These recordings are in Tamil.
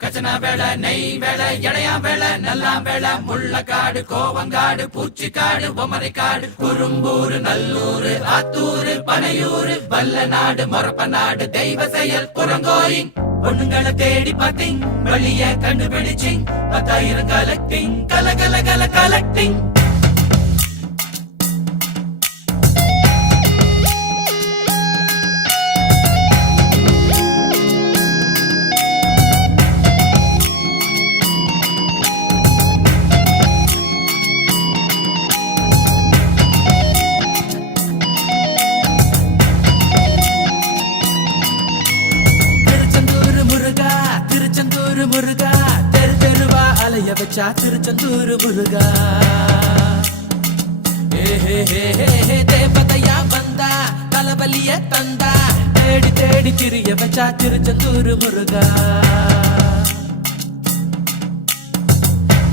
கச்சனா வேலை நெய் வேலை இடையா வேலை நல்லா வேலை முள்ளக்காடு கோவங்காடு பூச்சிக்காடு பொமரைக்காடு குறும்பூர் நல்லூர் ஆத்தூர் பனையூர் வல்ல நாடு மொரப்ப நாடு தெய்வ செயல் புறங்கோயிங் பொண்ணுங்களை தேடி பார்த்தீங் வழிய கண்டுபிடிச்சிங் 10,000 கலெக்டிங் கல கலெக்டிங் முருகா தெரு தெருவா அலைய வச்சா திருச்செந்தூர் முருகா தேவதையா வந்தா தலைவலிய தந்தா தேடி தேடி திரிய வச்சா திருச்செந்தூர் முருகா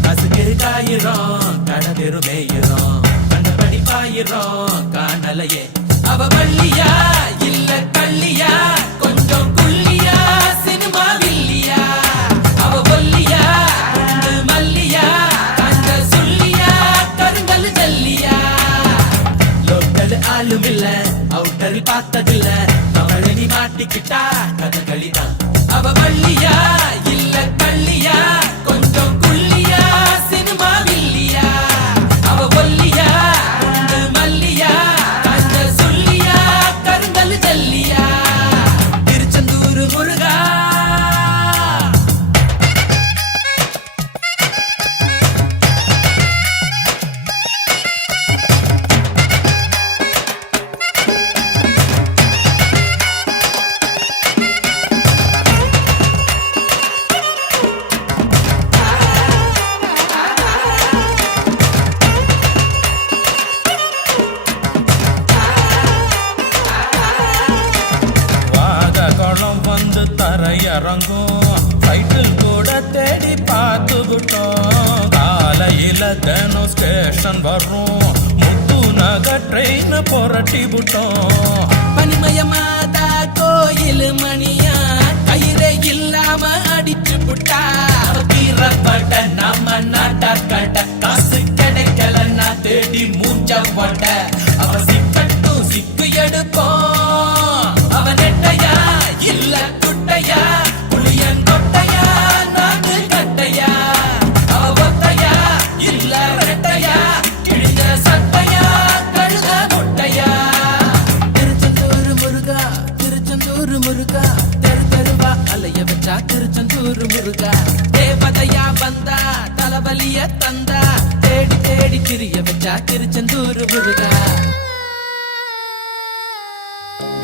கசுக்கு காயிரும் கடதெரு மேயிரும் கண்டபடி பாயிரும் காணலையே அவ வள்ளியா இல்ல கள்ளியா கொஞ்சம் குள்ளியா சினிமா வில்லியா ஆளுமில்ல அவுட்டரில் பார்த்ததில்ல அவளை நீ மாட்டிக்கிட்டா கதகளிதான் அவ வள்ளியா இல்ல கள்ளியா கொஞ்சம் குள்ளியா சினிமா வில்லியா அவ ஒல்லியா மல்லியா கந்த சொல்லியா கருங்கல் ஜல்லியா திருச்செந்தூர் முருகா தரையறங்கும் சைக்கிள் கூட தேடி பார்த்து விட்டோம் காலையில தினம் ஸ்டேஷன் வரும் முத்து நகர் ட்ரெயின் புரட்டி விட்டோம் பனிமயமாதா கோயில் மணியா கயிறே இல்லாம அடிச்சு புட்டா தீரப்பட்ட நம்ம நாட்டாக்கட்ட காசு கிடைக்கலன்னா தேடி மூஞ்ச போட்ட அவ சிக்கட்டும் சிக்கு எடுப்போம் அவ நெட்டையா இல்ல குட்டையா புளியங்கொட்டையா நாட்டு கட்டையா அவ ஒத்தையா இல்ல ரெட்டையா கிழிஞ்ச சட்டையா கழுத முட்டையா திருச்செந்தூர் முருகா திருச்செந்தூர் முருகா தெரு தெருவா அலைய வச்சா திருச்செந்தூர் முருகா தேவதையா வந்தா தலைவலிய தந்தா தேடி தேடி திரிய வச்சா திருச்செந்தூர் முருகா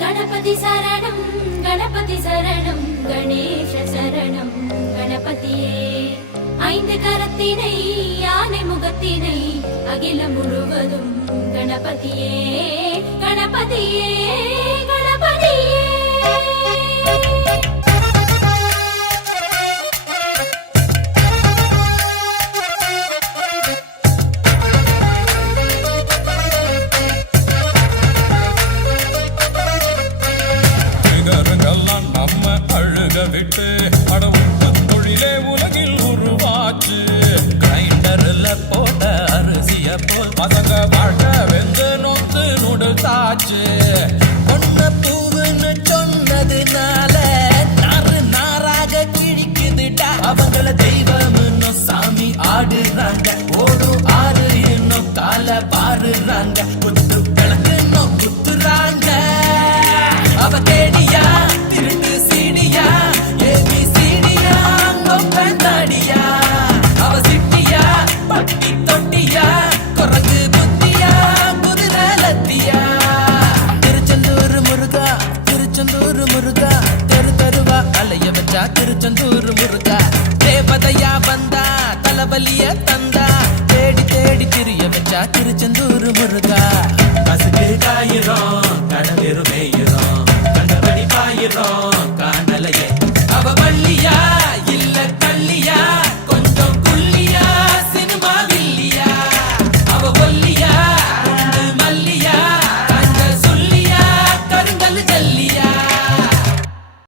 गणपति शरणं गणेश शरणं गणपतिये ஐந்து கரத்தினை யானை முகத்தினை அகிலம் முழுவதும் கணபதியே கணபதியே கணபதியே விட்டு அடமுட்டு தொழிலே உலகில் உருவாச்சு கிரைண்டர்ல போட்ட அரிசிய போல் பசங்க வாழ்க்கை வெந்து நொந்து நுடுத்தாச்சு பொண்ண பூவுன்னு சொன்னதுனால நாறு நாராக கிழிக்குதுட்டா அவங்கள தெய்வம்னு சாமி ஆடுறாங்க ஓடும் ஆறு இன்னும் கால பாருறாங்க குத்து கிழக்கு இன்னும் குத்துறாங்க அவ தேடியா திருட்டு சீடியா ஏபிசிடியா கொப்பந்தாடியா அவ சிட்டியா பட்டி தொட்டியா குரங்கு புத்தியா குதிரை லத்தியா திருச்செந்தூர் முருகா திருச்செந்தூர் முருகா தெரு தெருவா அலைய வச்சா திருச்செந்தூர் முருகா தேவதையா வந்தா தலைவலிய தந்தா தேடி தேடி திரிய வச்சா திருச்செந்தூர்